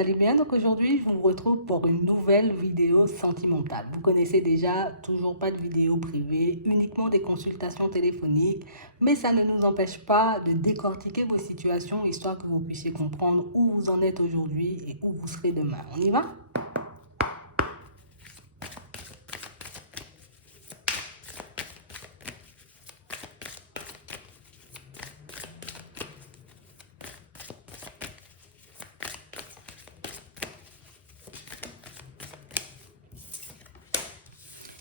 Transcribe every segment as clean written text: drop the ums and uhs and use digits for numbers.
allez bien? Donc aujourd'hui, je vous retrouve pour une nouvelle vidéo sentimentale. Vous connaissez déjà, toujours pas de vidéo privée, uniquement des consultations téléphoniques, mais ça ne nous empêche pas de décortiquer vos situations, histoire que vous puissiez comprendre où vous en êtes aujourd'hui et où vous serez demain. On y va?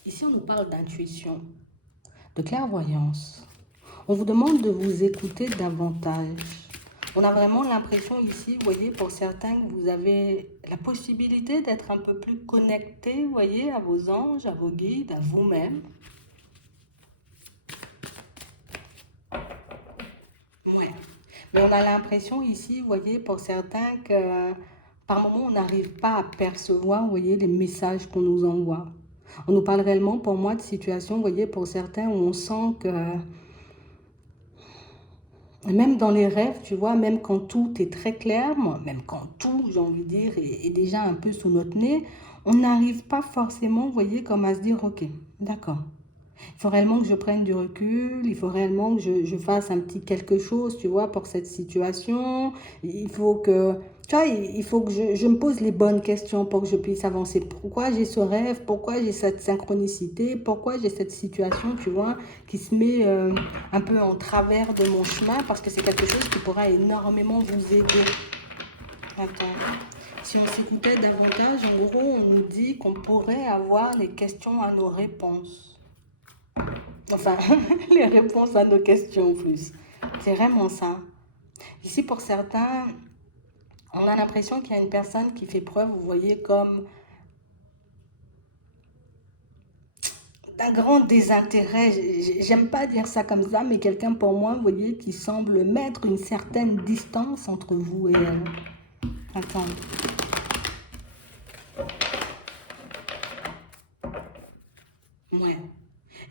Ici, on nous parle d'intuition, de clairvoyance. On vous demande de vous écouter davantage. On a vraiment l'impression ici, vous voyez, pour certains, que vous avez la possibilité d'être un peu plus connecté, vous voyez, à vos anges, à vos guides, à vous-même. Ouais. Mais on a l'impression ici, vous voyez, pour certains, que par moment, on n'arrive pas à percevoir, vous voyez, les messages qu'on nous envoie. On nous parle réellement, pour moi, de situations, vous voyez, pour certains, où on sent que même dans les rêves, tu vois, même quand tout est très clair, même quand tout, j'ai envie de dire, est déjà un peu sous notre nez, on n'arrive pas forcément, vous voyez, comme à se dire, ok, d'accord. Il faut réellement que je prenne du recul, il faut réellement que je fasse un petit quelque chose, tu vois, pour cette situation. Il faut que, tu vois, il faut que je me pose les bonnes questions pour que je puisse avancer. Pourquoi j'ai ce rêve? Pourquoi j'ai cette synchronicité? Pourquoi j'ai cette situation, tu vois, qui se met un peu en travers de mon chemin? Parce que c'est quelque chose qui pourra énormément vous aider. Attends. Si on s'écoutait davantage, en gros, on nous dit qu'on pourrait avoir les questions à nos réponses. Enfin, les réponses à nos questions en plus. C'est vraiment ça. Ici, pour certains, on a l'impression qu'il y a une personne qui fait preuve, vous voyez, comme d'un grand désintérêt. J'aime pas dire ça comme ça, mais quelqu'un pour moi, vous voyez, qui semble mettre une certaine distance entre vous et elle. Attends. Ouais.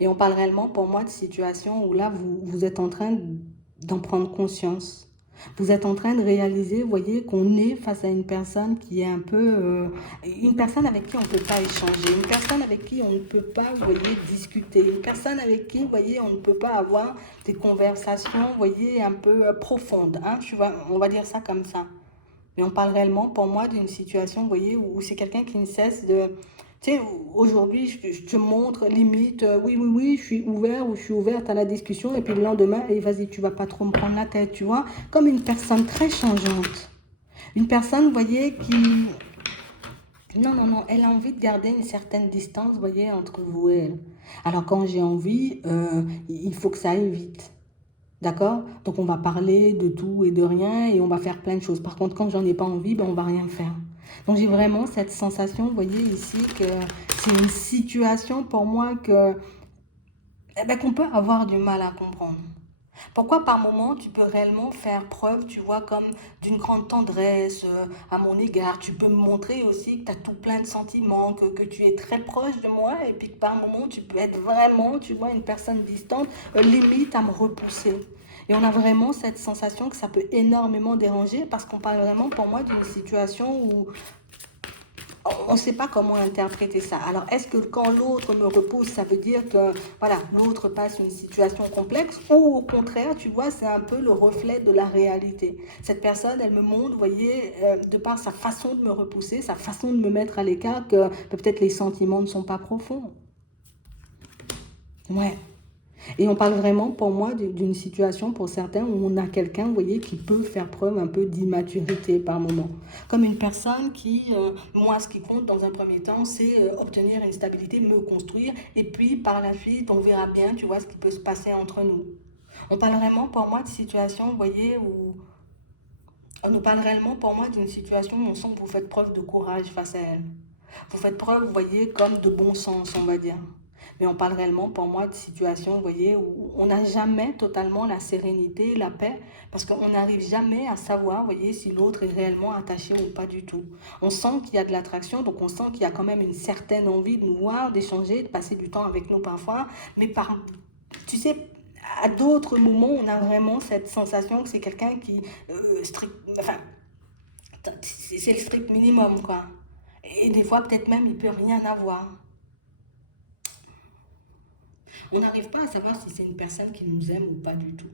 Et on parle réellement pour moi de situations où là, vous êtes en train d'en prendre conscience. Vous êtes en train de réaliser, vous voyez, qu'on est face à une personne qui est un peu... une personne avec qui on ne peut pas échanger, une personne avec qui on ne peut pas, vous voyez, discuter, une personne avec qui, vous voyez, on ne peut pas avoir des conversations, vous voyez, un peu profondes. Hein, tu vois, on va dire ça comme ça. Mais on parle réellement, pour moi, d'une situation, vous voyez, où c'est quelqu'un qui ne cesse de... Tu sais, aujourd'hui, je te montre limite, oui, oui, oui, je suis ouvert ou je suis ouverte à la discussion, et puis le lendemain, et vas-y, tu vas pas trop me prendre la tête, tu vois, comme une personne très changeante. Une personne, vous voyez, qui... Non, non, non, elle a envie de garder une certaine distance, vous voyez, entre vous et elle. Alors quand j'ai envie, il faut que ça aille vite. D'accord? Donc on va parler de tout et de rien et on va faire plein de choses. Par contre, quand j'en ai pas envie, ben, on va rien faire. Donc j'ai vraiment cette sensation, vous voyez ici, que c'est une situation pour moi que, eh ben, qu'on peut avoir du mal à comprendre. Pourquoi par moment tu peux réellement faire preuve, tu vois, comme d'une grande tendresse à mon égard. Tu peux me montrer aussi que tu as tout plein de sentiments, que tu es très proche de moi et puis que par moment tu peux être vraiment, tu vois, une personne distante, limite à me repousser. Et on a vraiment cette sensation que ça peut énormément déranger parce qu'on parle vraiment pour moi d'une situation où on ne sait pas comment interpréter ça. Alors, est-ce que quand l'autre me repousse, ça veut dire que voilà, l'autre passe une situation complexe ou au contraire, tu vois, c'est un peu le reflet de la réalité. Cette personne, elle me montre, vous voyez, de par sa façon de me repousser, sa façon de me mettre à l'écart, que peut-être les sentiments ne sont pas profonds. Ouais. Et on parle vraiment, pour moi, d'une situation, pour certains, où on a quelqu'un, vous voyez, qui peut faire preuve un peu d'immaturité par moment. Comme une personne qui, moi, ce qui compte dans un premier temps, c'est obtenir une stabilité, me construire, et puis par la suite, on verra bien, tu vois, ce qui peut se passer entre nous. On parle vraiment, pour moi, de situation, vous voyez, où... On nous parle réellement, pour moi, d'une situation où on sent que vous faites preuve de courage face à elle. Vous faites preuve, vous voyez, comme de bon sens, on va dire. Mais on parle réellement, pour moi, de situations, vous voyez, où on n'a jamais totalement la sérénité, la paix, parce qu'on n'arrive jamais à savoir, vous voyez, si l'autre est réellement attaché ou pas du tout. On sent qu'il y a de l'attraction, donc on sent qu'il y a quand même une certaine envie de nous voir, d'échanger, de passer du temps avec nous parfois, mais par, tu sais, à d'autres moments, on a vraiment cette sensation que c'est quelqu'un qui, enfin, c'est le strict minimum, quoi. Et des fois, peut-être même, il peut rien avoir. On n'arrive pas à savoir si c'est une personne qui nous aime ou pas du tout.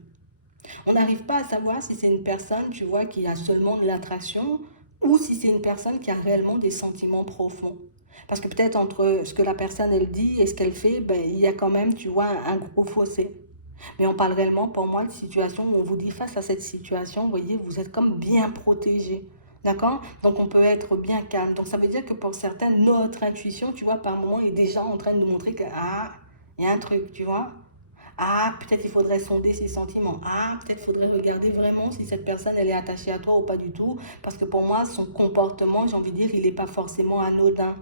On n'arrive pas à savoir si c'est une personne, tu vois, qui a seulement de l'attraction ou si c'est une personne qui a réellement des sentiments profonds. Parce que peut-être entre ce que la personne, elle dit et ce qu'elle fait, ben, il y a quand même, tu vois, un gros fossé. Mais on parle réellement, pour moi, de situation où on vous dit face à cette situation, vous voyez, vous êtes comme bien protégé. D'accord? Donc on peut être bien calme. Donc ça veut dire que pour certains, notre intuition, tu vois, par moment, est déjà en train de nous montrer que, ah, il y a un truc, tu vois? Ah, peut-être il faudrait sonder ses sentiments. Ah, peut-être il faudrait regarder vraiment si cette personne, elle est attachée à toi ou pas du tout. Parce que pour moi, son comportement, j'ai envie de dire, il n'est pas forcément anodin.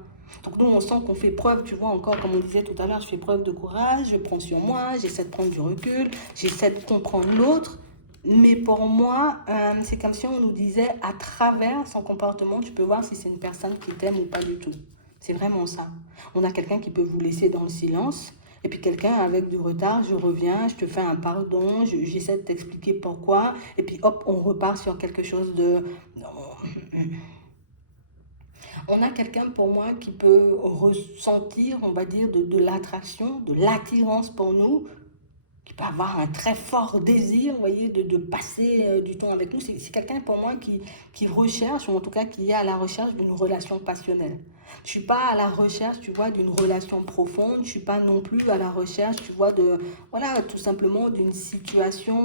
Donc nous, on sent qu'on fait preuve, tu vois, encore, comme on disait tout à l'heure, je fais preuve de courage, je prends sur moi, j'essaie de prendre du recul, j'essaie de comprendre l'autre. Mais pour moi, c'est comme si on nous disait, à travers son comportement, tu peux voir si c'est une personne qui t'aime ou pas du tout. C'est vraiment ça. On a quelqu'un qui peut vous laisser dans le silence, et puis quelqu'un avec du retard, je reviens, je te fais un pardon, j'essaie de t'expliquer pourquoi, et puis hop, on repart sur quelque chose de... On a quelqu'un pour moi qui peut ressentir, on va dire, de l'attraction, de l'attirance pour nous, qui peut avoir un très fort désir, vous voyez, de passer du temps avec nous. C'est quelqu'un pour moi qui recherche, ou en tout cas qui est à la recherche d'une relation passionnelle. Je ne suis pas à la recherche, tu vois, d'une relation profonde. Je ne suis pas non plus à la recherche, tu vois, de, voilà, tout simplement d'une situation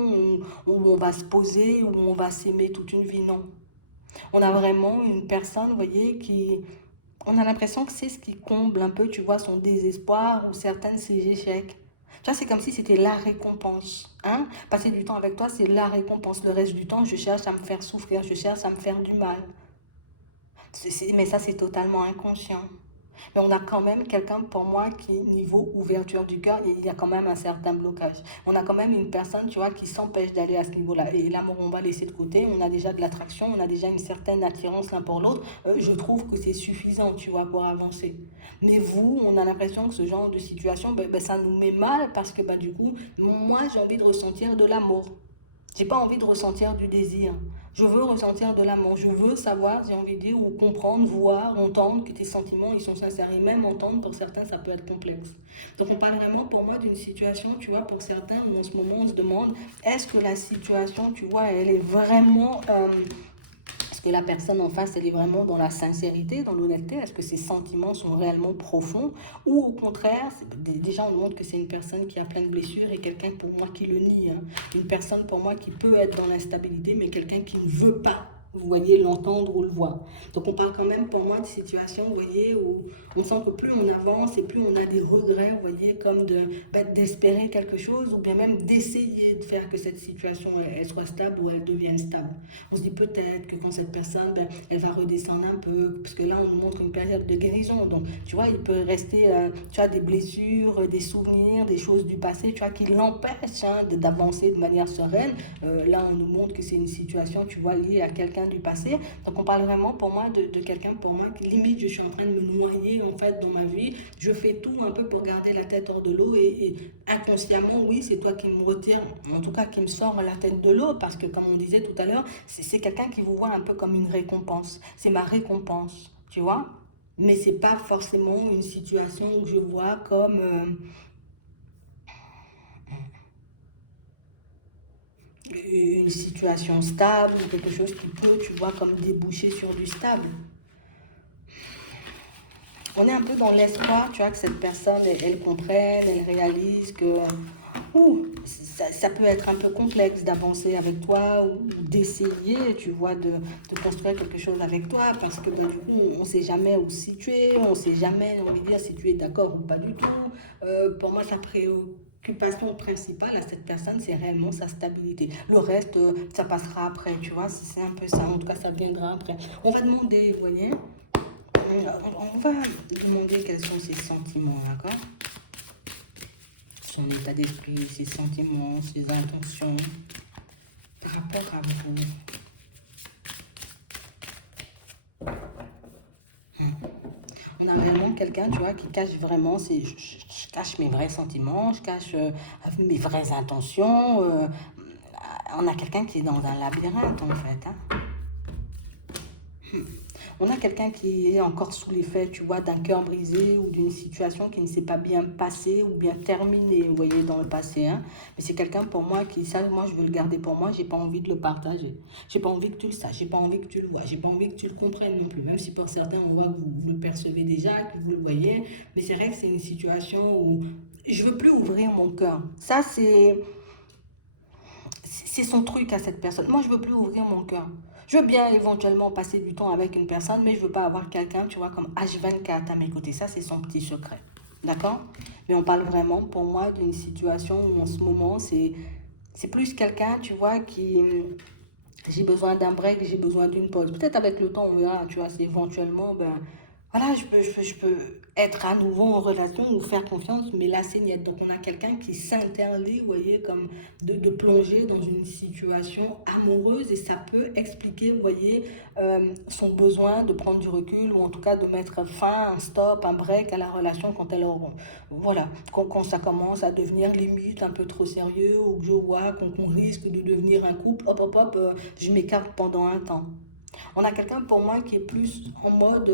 où on va se poser, où on va s'aimer toute une vie, non. On a vraiment une personne, vous voyez, qui... On a l'impression que c'est ce qui comble un peu, tu vois, son désespoir ou certains de ses échecs. Tu vois, c'est comme si c'était la récompense. Hein? Passer du temps avec toi, c'est la récompense. Le reste du temps, je cherche à me faire souffrir, je cherche à me faire du mal. Mais ça, c'est totalement inconscient. Mais on a quand même quelqu'un, pour moi, qui, niveau ouverture du cœur, il y a quand même un certain blocage. On a quand même une personne, tu vois, qui s'empêche d'aller à ce niveau-là. Et l'amour, on va laisser de côté. On a déjà de l'attraction, on a déjà une certaine attirance l'un pour l'autre. Je trouve que c'est suffisant, tu vois, pour avancer. Mais vous, on a l'impression que ce genre de situation, ça nous met mal parce que, du coup, moi, j'ai envie de ressentir de l'amour. J'ai pas envie de ressentir du désir. Je veux ressentir de l'amour. Je veux savoir, j'ai envie de dire, ou comprendre, voir, entendre que tes sentiments, ils sont sincères. Et même entendre, pour certains, ça peut être complexe. Donc, on parle vraiment, pour moi, d'une situation, tu vois, pour certains, où en ce moment, on se demande, est-ce que la situation, tu vois, elle est vraiment... est-ce que la personne en face, elle est vraiment dans la sincérité, dans l'honnêteté? Est-ce que ses sentiments sont réellement profonds? Ou au contraire, déjà on montre que c'est une personne qui a plein de blessures et quelqu'un pour moi qui le nie. Hein. Une personne pour moi qui peut être dans l'instabilité, mais quelqu'un qui ne veut pas, vous voyez, l'entendre ou le voir. Donc on parle quand même pour moi de situations, vous voyez, où on sent que plus on avance et plus on a des regrets, vous voyez, comme d'espérer quelque chose ou bien même d'essayer de faire que cette situation elle soit stable ou elle devienne stable. On se dit peut-être que quand cette personne, elle va redescendre un peu, parce que là, on nous montre une période de guérison. Donc, tu vois, il peut rester, tu vois, des blessures, des souvenirs, des choses du passé, tu vois, qui l'empêchent d'avancer de manière sereine. Là, on nous montre que c'est une situation, tu vois, liée à quelqu'un du passé. Donc, on parle vraiment, pour moi, de quelqu'un, pour moi, qui limite, je suis en train de me noyer, en fait, dans ma vie. Je fais tout un peu pour garder la tête hors de l'eau et inconsciemment, oui, c'est toi qui me retire, en tout cas, qui me sort la tête de l'eau, parce que, comme on disait tout à l'heure, c'est quelqu'un qui vous voit un peu comme une récompense. C'est ma récompense, tu vois. Mais c'est pas forcément une situation où je vois comme une situation stable ou quelque chose qui peut, tu vois, comme déboucher sur du stable. On est un peu dans l'espoir, tu vois, que cette personne, elle comprenne, elle réalise que ça peut être un peu complexe d'avancer avec toi ou d'essayer, tu vois, de construire quelque chose avec toi parce que du coup, on ne sait jamais où se situer, on ne sait jamais, on va dire, si tu es d'accord ou pas du tout. Pour moi, sa préoccupation principale à cette personne, c'est réellement sa stabilité. Le reste, ça passera après, tu vois, c'est un peu ça. En tout cas, ça viendra après. On va demander, vous voyez, on va demander quels sont ses sentiments, d'accord? Son état d'esprit, ses sentiments, ses intentions, par rapport à vous. On a réellement quelqu'un, tu vois, qui cache vraiment, je cache mes vrais sentiments, je cache mes vraies intentions. On a quelqu'un qui est dans un labyrinthe, en fait. Hein. On a quelqu'un qui est encore sous l'effet, tu vois, d'un cœur brisé ou d'une situation qui ne s'est pas bien passée ou bien terminée, vous voyez, dans le passé. Hein. Mais c'est quelqu'un pour moi qui, ça, moi, je veux le garder pour moi, j'ai pas envie de le partager. J'ai pas envie que tu le saches, j'ai pas envie que tu le vois, j'ai pas envie que tu le comprennes non plus. Même si pour certains, on voit que vous le percevez déjà, que vous le voyez. Mais c'est vrai que c'est une situation où je veux plus ouvrir mon cœur. Ça, c'est son truc à cette personne. Moi, je veux plus ouvrir mon cœur. Je veux bien éventuellement passer du temps avec une personne, mais je veux pas avoir quelqu'un, tu vois, comme H24 à mes côtés. Ça, c'est son petit secret. D'accord? Mais on parle vraiment, pour moi, d'une situation où en ce moment, c'est plus quelqu'un, tu vois, qui... J'ai besoin d'un break, j'ai besoin d'une pause. Peut-être avec le temps, on verra, tu vois, c'est éventuellement, ben, voilà, je peux être à nouveau en relation ou faire confiance, mais là, c'est niet. Donc, on a quelqu'un qui s'interdit, vous voyez, comme de plonger dans une situation amoureuse et ça peut expliquer, vous voyez, son besoin de prendre du recul ou en tout cas de mettre fin, un stop, un break à la relation quand elle aura, voilà, quand ça commence à devenir limite un peu trop sérieux ou que je vois qu'on risque de devenir un couple, hop, hop, hop, je m'écarte pendant un temps. On a quelqu'un pour moi qui est plus en mode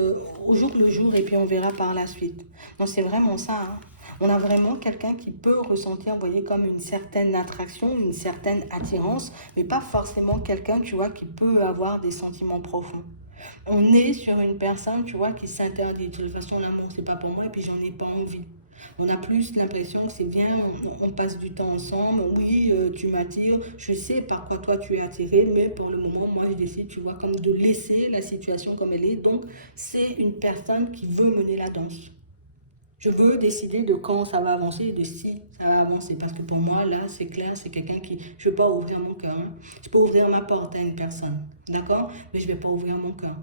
au jour le jour et puis on verra par la suite. Donc c'est vraiment ça. Hein. On a vraiment quelqu'un qui peut ressentir, vous voyez, comme une certaine attraction, une certaine attirance, mais pas forcément quelqu'un, tu vois, qui peut avoir des sentiments profonds. On est sur une personne, tu vois, qui s'interdit. De toute façon, l'amour, c'est pas pour moi et puis j'en ai pas envie. On a plus l'impression que c'est bien, on passe du temps ensemble, oui, tu m'attires, je sais par quoi toi tu es attiré, mais pour le moment, moi je décide, tu vois, comme de laisser la situation comme elle est. Donc, c'est une personne qui veut mener la danse. Je veux décider de quand ça va avancer et de si ça va avancer. Parce que pour moi, là, c'est clair, c'est quelqu'un qui... Je ne veux pas ouvrir mon cœur. Hein. Je peux ouvrir ma porte à une personne, d'accord? Mais je ne vais pas ouvrir mon cœur.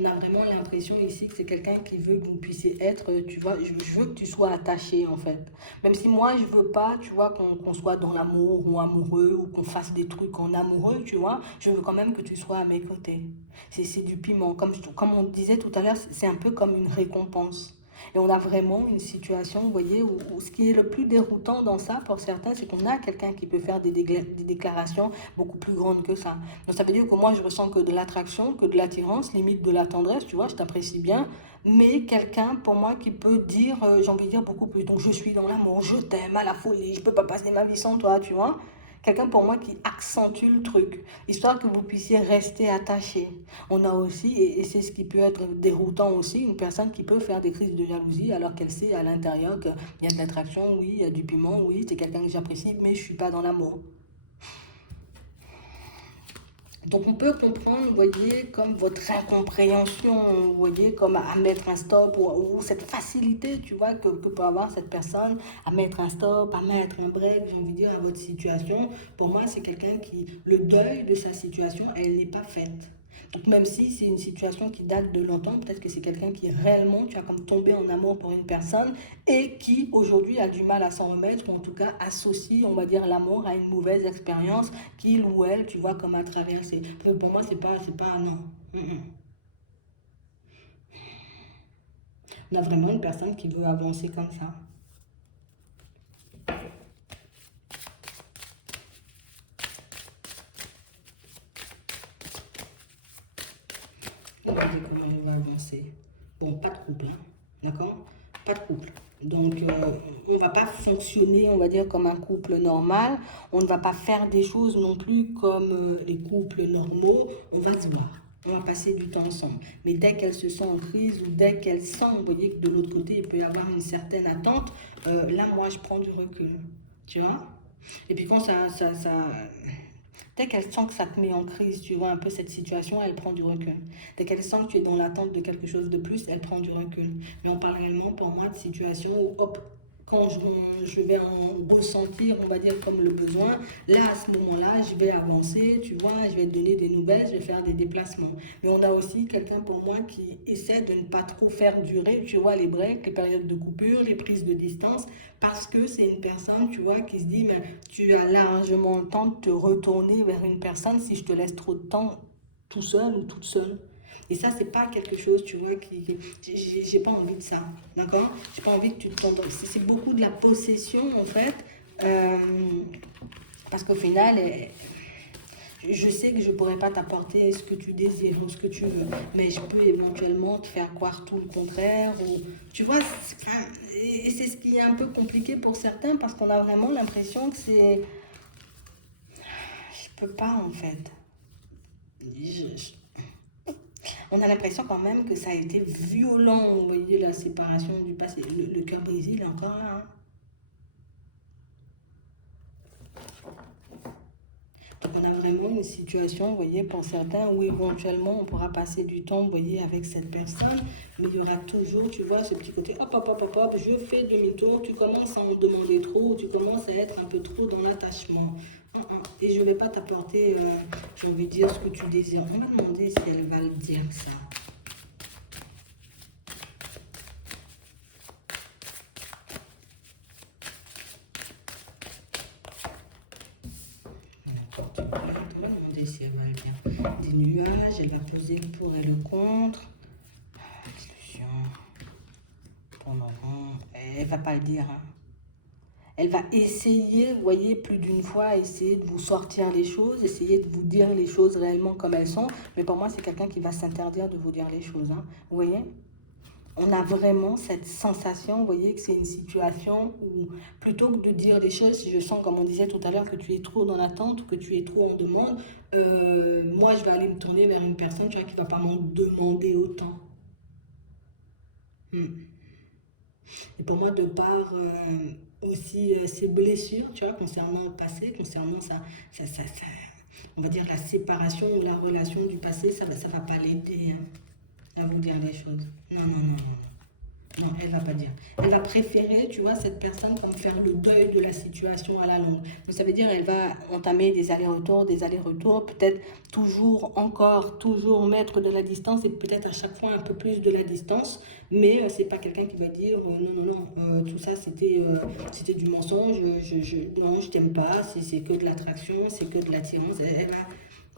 On a vraiment l'impression ici que c'est quelqu'un qui veut que vous puissiez être, tu vois, je veux que tu sois attaché en fait. Même si moi je veux pas, tu vois, qu'on soit dans l'amour ou amoureux ou qu'on fasse des trucs en amoureux, tu vois, je veux quand même que tu sois à mes côtés. C'est du piment. Comme on disait tout à l'heure, c'est un peu comme une récompense. Et on a vraiment une situation, vous voyez, où ce qui est le plus déroutant dans ça, pour certains, c'est qu'on a quelqu'un qui peut faire des déclarations beaucoup plus grandes que ça. Donc ça veut dire que moi, je ressens que de l'attraction, que de l'attirance, limite de la tendresse, tu vois, je t'apprécie bien, mais quelqu'un, pour moi, qui peut dire, j'ai envie de dire beaucoup plus. Donc je suis dans l'amour, je t'aime à la folie, je peux pas passer ma vie sans toi, tu vois. Quelqu'un pour moi qui accentue le truc, histoire que vous puissiez rester attaché. On a aussi, et c'est ce qui peut être déroutant aussi, une personne qui peut faire des crises de jalousie alors qu'elle sait à l'intérieur qu'il y a de l'attraction, oui, il y a du piment, oui, c'est quelqu'un que j'apprécie, mais je ne suis pas dans l'amour. Donc on peut comprendre, vous voyez, comme votre incompréhension, vous voyez, comme à mettre un stop ou cette facilité, tu vois, que peut avoir cette personne à mettre un stop, à mettre un break, j'ai envie de dire, à votre situation. Pour moi, c'est quelqu'un qui, le deuil de sa situation, elle n'est pas faite. Donc même si c'est une situation qui date de longtemps, peut-être que c'est quelqu'un qui réellement, tu as comme tombé en amour pour une personne et qui aujourd'hui a du mal à s'en remettre, ou en tout cas associe, on va dire, l'amour à une mauvaise expérience qu'il ou elle, tu vois, comme à traverser. Pour moi, c'est pas, non. On a vraiment une personne qui veut avancer comme ça. Regardez comment on va avancer. Bon, pas de couple, hein, d'accord? Pas de couple. Donc, on ne va pas fonctionner, on va dire, comme un couple normal. On ne va pas faire des choses non plus comme les couples normaux. On va se voir. On va passer du temps ensemble. Mais dès qu'elle se sent en crise ou dès qu'elle sent, vous voyez, que de l'autre côté, il peut y avoir une certaine attente, là, moi, je prends du recul. Tu vois? Et puis quand dès qu'elle sent que ça te met en crise, tu vois un peu cette situation, elle prend du recul. Dès qu'elle sent que tu es dans l'attente de quelque chose de plus, elle prend du recul. Mais on parle réellement pour moi de situation où, hop, quand je vais en ressentir, on va dire, comme le besoin, là, à ce moment-là, je vais avancer, tu vois, je vais te donner des nouvelles, je vais faire des déplacements. Mais on a aussi quelqu'un pour moi qui essaie de ne pas trop faire durer, tu vois, les breaks, les périodes de coupure, les prises de distance, parce que c'est une personne, tu vois, qui se dit, mais tu as largement le temps de te retourner vers une personne si je te laisse trop de temps tout seul ou toute seule. Et ça, c'est pas quelque chose, tu vois, j'ai pas envie de ça, d'accord? J'ai pas envie que tu te tentes. C'est beaucoup de la possession, en fait, euh, parce qu'au final, Je sais que je ne pourrais pas t'apporter ce que tu désires ou ce que tu veux, mais je peux éventuellement te faire croire tout le contraire. Ou, tu vois, et c'est ce qui est un peu compliqué pour certains parce qu'on a vraiment l'impression que c'est... Je peux pas en fait. On a l'impression quand même que ça a été violent, vous voyez, la séparation du passé. Le cœur brisé, il est encore là. Hein. Donc on a vraiment une situation, vous voyez, pour certains, où éventuellement on pourra passer du temps, vous voyez, avec cette personne, mais il y aura toujours, tu vois, ce petit côté, hop, hop, hop, hop, hop, je fais demi-tour, tu commences à en demander trop, tu commences à être un peu trop dans l'attachement. Et je ne vais pas t'apporter, j'ai envie de dire, ce que tu désires. On va demander si elle va le dire, ça. On va demander si elle va le dire. Des nuages, elle va poser le pour et le contre. Discussion. Pour le moment, elle va pas le dire. Hein. Elle va essayer, vous voyez, plus d'une fois, essayer de vous sortir les choses, essayer de vous dire les choses réellement comme elles sont. Mais pour moi, c'est quelqu'un qui va s'interdire de vous dire les choses. Hein. Vous voyez? On a vraiment cette sensation, vous voyez, que c'est une situation où, plutôt que de dire des choses, si je sens, comme on disait tout à l'heure, que tu es trop dans l'attente, que tu es trop en demande, moi, je vais aller me tourner vers une personne, tu vois, qui ne va pas m'en demander autant. Et pour moi, de par aussi ces blessures, tu vois, concernant le passé, concernant on va dire la séparation ou la relation du passé, ça va pas l'aider à vous dire les choses. Non, non, non, non. Non, elle va pas dire. Elle va préférer, tu vois, cette personne comme faire le deuil de la situation à la longue. Donc ça veut dire elle va entamer des allers-retours, peut-être toujours, encore, toujours mettre de la distance et peut-être à chaque fois un peu plus de la distance. Mais c'est pas quelqu'un qui va dire non, non, non, tout ça c'était du mensonge, non, je t'aime pas, c'est que de l'attraction, c'est que de l'attirance. Elle va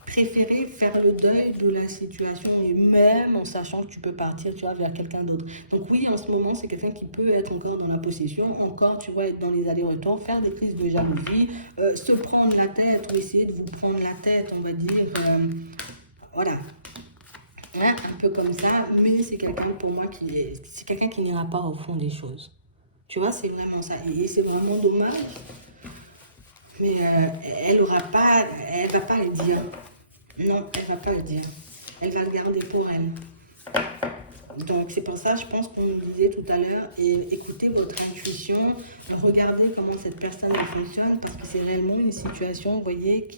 préférer faire le deuil de la situation et même en sachant que tu peux partir, tu vois, vers quelqu'un d'autre. Donc oui, en ce moment, c'est quelqu'un qui peut être encore dans la possession, encore, tu vois, être dans les allers-retours, faire des crises de jalousie, se prendre la tête ou essayer de vous prendre la tête, on va dire, voilà, hein, un peu comme ça, mais c'est quelqu'un pour moi c'est quelqu'un qui n'ira pas au fond des choses. Tu vois, c'est vraiment ça. Et c'est vraiment dommage, mais elle va pas le dire. Non, elle va pas le dire. Elle va le garder pour elle. Donc c'est pour ça, je pense qu'on nous disait tout à l'heure, écoutez votre intuition, regardez comment cette personne fonctionne, parce que c'est réellement une situation, vous voyez,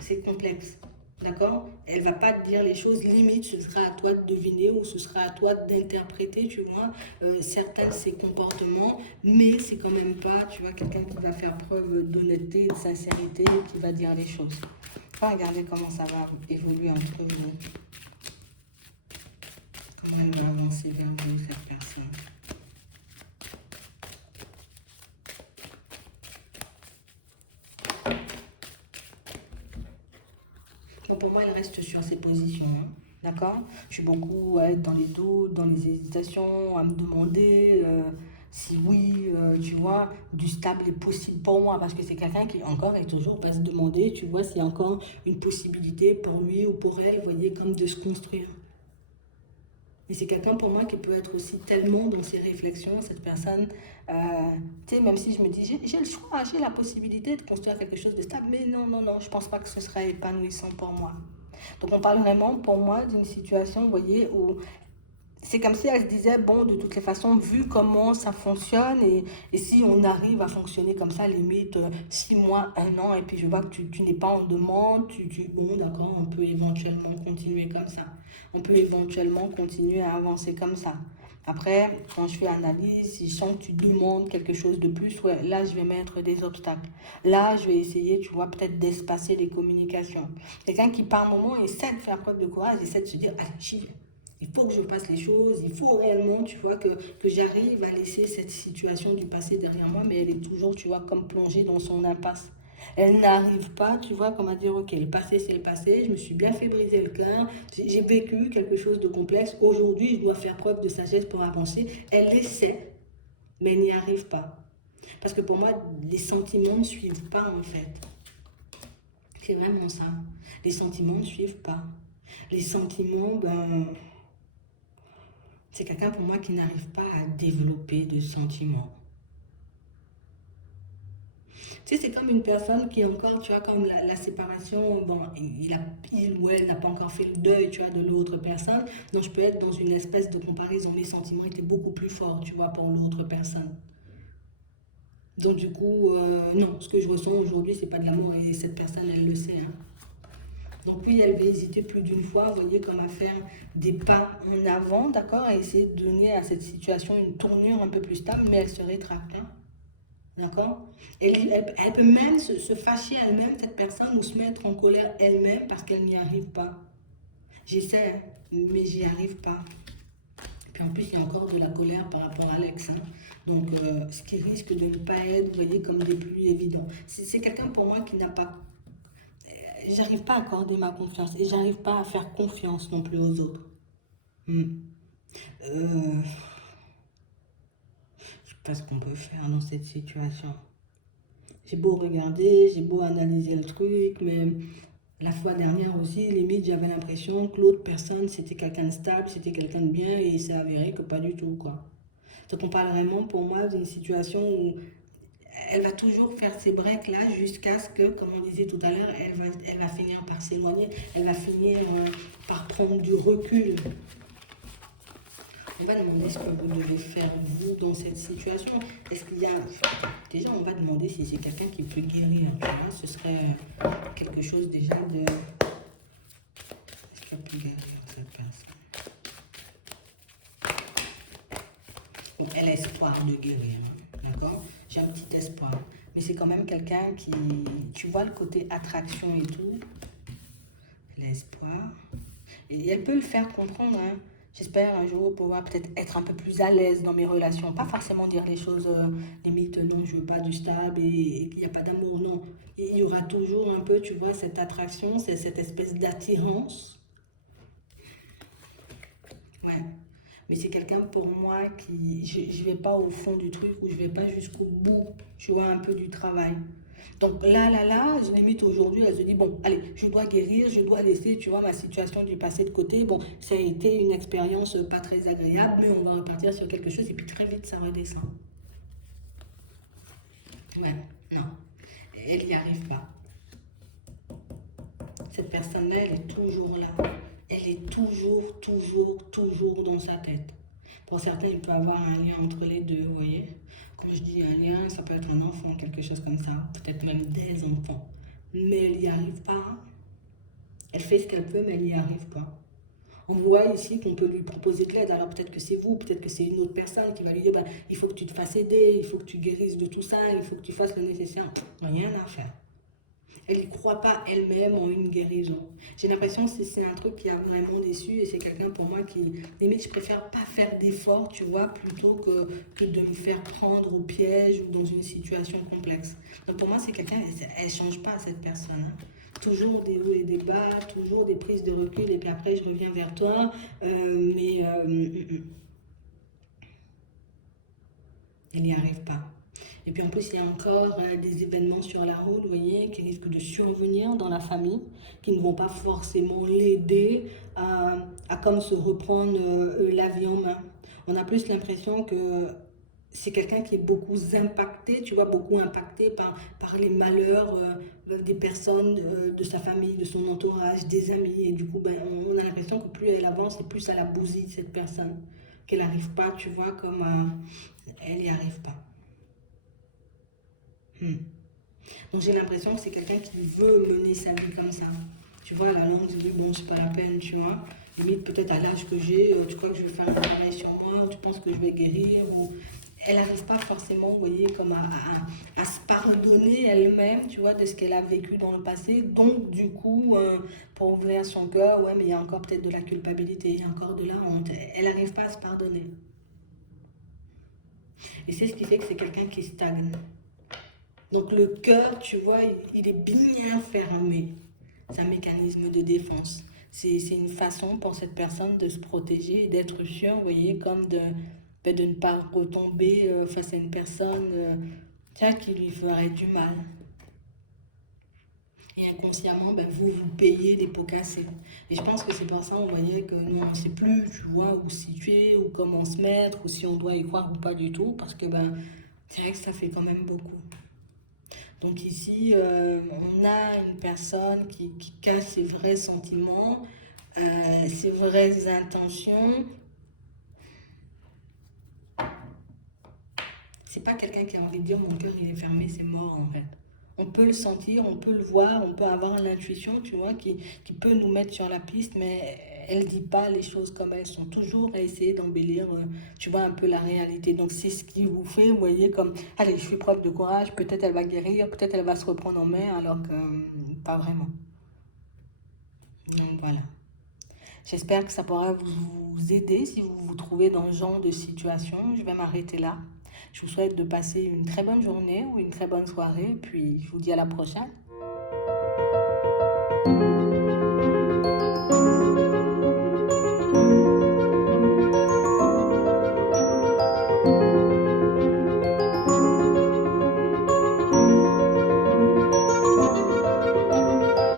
c'est complexe. D'accord? Elle va pas te dire les choses, limite, ce sera à toi de deviner ou ce sera à toi d'interpréter, tu vois, certains de ses comportements, mais c'est quand même pas, tu vois, quelqu'un qui va faire preuve d'honnêteté, de sincérité, qui va dire les choses. Regardez comment ça va évoluer entre vous. Comment elle va avancer vers vous, cette personne. Bon, pour moi, elle reste sur ses positions. Hein. D'accord? Je suis beaucoup à être dans les doutes, dans les hésitations, à me demander si oui, tu vois, du stable est possible pour moi. Parce que c'est quelqu'un qui encore et toujours va se demander, tu vois, s'il y a encore une possibilité pour lui ou pour elle, vous voyez, comme de se construire. Et c'est quelqu'un pour moi qui peut être aussi tellement dans ses réflexions, cette personne, tu sais, même si je me dis, j'ai le choix, j'ai la possibilité de construire quelque chose de stable, mais non, non, non, je ne pense pas que ce sera épanouissant pour moi. Donc on parle vraiment pour moi d'une situation, vous voyez, où c'est comme si elle se disait, bon, de toutes les façons, vu comment ça fonctionne, et si on arrive à fonctionner comme ça, limite 6 mois, 1 an, et puis je vois que tu n'es pas en demande, bon, d'accord, on peut éventuellement continuer comme ça. On peut éventuellement continuer à avancer comme ça. Après, quand je fais analyse, si je sens que tu demandes quelque chose de plus, ouais, là, je vais mettre des obstacles. Là, je vais essayer, tu vois, peut-être d'espacer les communications. Quelqu'un qui, par moment, essaie de faire preuve de courage, essaie de se dire, allez, j'y vais. Il faut que je passe les choses, il faut réellement, tu vois, que j'arrive à laisser cette situation du passé derrière moi, mais elle est toujours, tu vois, comme plongée dans son impasse. Elle n'arrive pas, tu vois, comme à dire, ok, le passé, c'est le passé, je me suis bien fait briser le cœur, j'ai vécu quelque chose de complexe, aujourd'hui, je dois faire preuve de sagesse pour avancer. Elle essaie, mais elle n'y arrive pas. Parce que pour moi, les sentiments ne suivent pas, en fait. C'est vraiment ça. Les sentiments ne suivent pas. Les sentiments, ben, c'est quelqu'un pour moi qui n'arrive pas à développer de sentiments. Tu sais, c'est comme une personne qui encore, tu vois, comme la séparation, bon, il ou elle n'a pas encore fait le deuil, tu vois, de l'autre personne. Donc, je peux être dans une espèce de comparaison. Les sentiments étaient beaucoup plus forts, tu vois, pour l'autre personne. Donc, du coup, non, ce que je ressens aujourd'hui, c'est pas de l'amour et cette personne, elle le sait, hein. Donc oui, elle va hésiter plus d'une fois, vous voyez, comme à faire des pas en avant, d'accord, et essayer de donner à cette situation une tournure un peu plus stable, mais elle se rétracte, hein. D'accord. Elle peut même se fâcher elle-même, cette personne, ou se mettre en colère elle-même parce qu'elle n'y arrive pas. J'essaie, mais j'y arrive pas. Puis en plus, il y a encore de la colère par rapport à l'ex, hein. Donc, ce qui risque de ne pas être, vous voyez, comme des plus évidents. C'est quelqu'un pour moi qui n'a pas... J'arrive pas à accorder ma confiance et j'arrive pas à faire confiance non plus aux autres. Hmm. Euh, je sais pas ce qu'on peut faire dans cette situation. J'ai beau regarder, j'ai beau analyser le truc, mais la fois dernière aussi, limite, j'avais l'impression que l'autre personne, c'était quelqu'un de stable, c'était quelqu'un de bien, et il s'est avéré que pas du tout, quoi. Donc on parle vraiment, pour moi, d'une situation où elle va toujours faire ces breaks-là jusqu'à ce que, comme on disait tout à l'heure, elle va finir par s'éloigner, elle va finir par prendre du recul. On va demander ce que vous devez faire, vous, dans cette situation. Est-ce qu'il y a... Déjà, on va demander si c'est quelqu'un qui peut guérir. Tu vois, ce serait quelque chose déjà de... Est-ce qu'elle peut guérir, cette personne? Bon, elle a espoir de guérir, hein, d'accord? J'ai un petit espoir. Mais c'est quand même quelqu'un qui... Tu vois le côté attraction et tout. Elle a espoir. Et elle peut le faire comprendre, hein. J'espère un jour pouvoir peut-être être un peu plus à l'aise dans mes relations. Pas forcément dire les choses limite, non, je veux pas du stable et qu'il n'y a pas d'amour, non. Et il y aura toujours un peu, tu vois, cette attraction, cette espèce d'attirance. Ouais. Mais c'est quelqu'un pour moi qui... Je vais pas au fond du truc ou je vais pas jusqu'au bout, tu vois, un peu du travail. Donc là, je limite aujourd'hui, elle se dit, bon, allez, je dois guérir, je dois laisser, tu vois, ma situation du passé de côté. Bon, ça a été une expérience pas très agréable, mais on va repartir sur quelque chose et puis très vite, ça redescend. Ouais, non, elle n'y arrive pas. Cette personne-là, elle est toujours là. Elle est toujours dans sa tête. Pour certains, il peut y avoir un lien entre les deux, vous voyez. Quand je dis un lien, ça peut être un enfant, quelque chose comme ça. Peut-être même des enfants. Mais elle n'y arrive pas, hein. Elle fait ce qu'elle peut, mais elle n'y arrive pas. On voit ici qu'on peut lui proposer de l'aide. Alors peut-être que c'est vous, peut-être que c'est une autre personne qui va lui dire bah, il faut que tu te fasses aider, il faut que tu guérisses de tout ça, il faut que tu fasses le nécessaire. Rien à faire. Elle ne croit pas elle-même en une guérison. J'ai l'impression que c'est un truc qui a vraiment déçu et c'est quelqu'un pour moi qui, limite, je préfère pas faire d'efforts, tu vois, plutôt que de me faire prendre au piège ou dans une situation complexe. Donc pour moi, c'est quelqu'un, elle ne change pas cette personne, hein. Toujours des hauts et des bas, toujours des prises de recul et puis après je reviens vers toi. Elle n'y arrive pas. Et puis en plus, il y a encore des événements sur la route, vous voyez, qui risquent de survenir dans la famille, qui ne vont pas forcément l'aider à comme se reprendre la vie en main. On a plus l'impression que c'est quelqu'un qui est beaucoup impacté, tu vois, beaucoup impacté par les malheurs des personnes de sa famille, de son entourage, des amis. Et du coup, ben, on a l'impression que plus elle avance et plus elle bousille cette personne. Qu'elle n'arrive pas, tu vois, comme elle n'y arrive pas. Hmm. Donc j'ai l'impression que c'est quelqu'un qui veut mener sa vie comme ça. Tu vois, la langue, je dis, bon, c'est pas la peine, tu vois. Limite, peut-être à l'âge que j'ai, tu crois que je vais faire un travail sur moi, ou tu penses que je vais guérir, ou... Elle n'arrive pas forcément, vous voyez, comme à se pardonner elle-même, tu vois, de ce qu'elle a vécu dans le passé. Donc, du coup, pour ouvrir son cœur, ouais, mais il y a encore peut-être de la culpabilité, il y a encore de la honte. Elle n'arrive pas à se pardonner. Et c'est ce qui fait que c'est quelqu'un qui stagne. Donc le cœur, tu vois, il est bien fermé. C'est un mécanisme de défense. C'est une façon pour cette personne de se protéger et d'être sûr, vous voyez, comme de ne pas retomber face à une personne qui lui ferait du mal. Et inconsciemment, ben, vous payez des pots cassés. Et je pense que c'est pour ça, on voyait que non, on ne sait plus, tu vois, où se situer, ou comment se mettre, ou si on doit y croire ou pas du tout, parce que ben, c'est vrai que ça fait quand même beaucoup. Donc ici, on a une personne qui cache ses vrais sentiments, ses vraies intentions. C'est pas quelqu'un qui a envie de dire mon cœur il est fermé, c'est mort en fait. On peut le sentir, on peut le voir, on peut avoir l'intuition, tu vois, qui peut nous mettre sur la piste, mais elle dit pas les choses comme elles sont, toujours à essayer d'embellir, tu vois, un peu la réalité. Donc c'est ce qui vous fait, vous voyez, comme, allez, je fais preuve de courage, peut-être elle va guérir, peut-être elle va se reprendre en main, alors que pas vraiment. Donc voilà. J'espère que ça pourra vous aider si vous vous trouvez dans ce genre de situation. Je vais m'arrêter là. Je vous souhaite de passer une très bonne journée ou une très bonne soirée, puis je vous dis à la prochaine.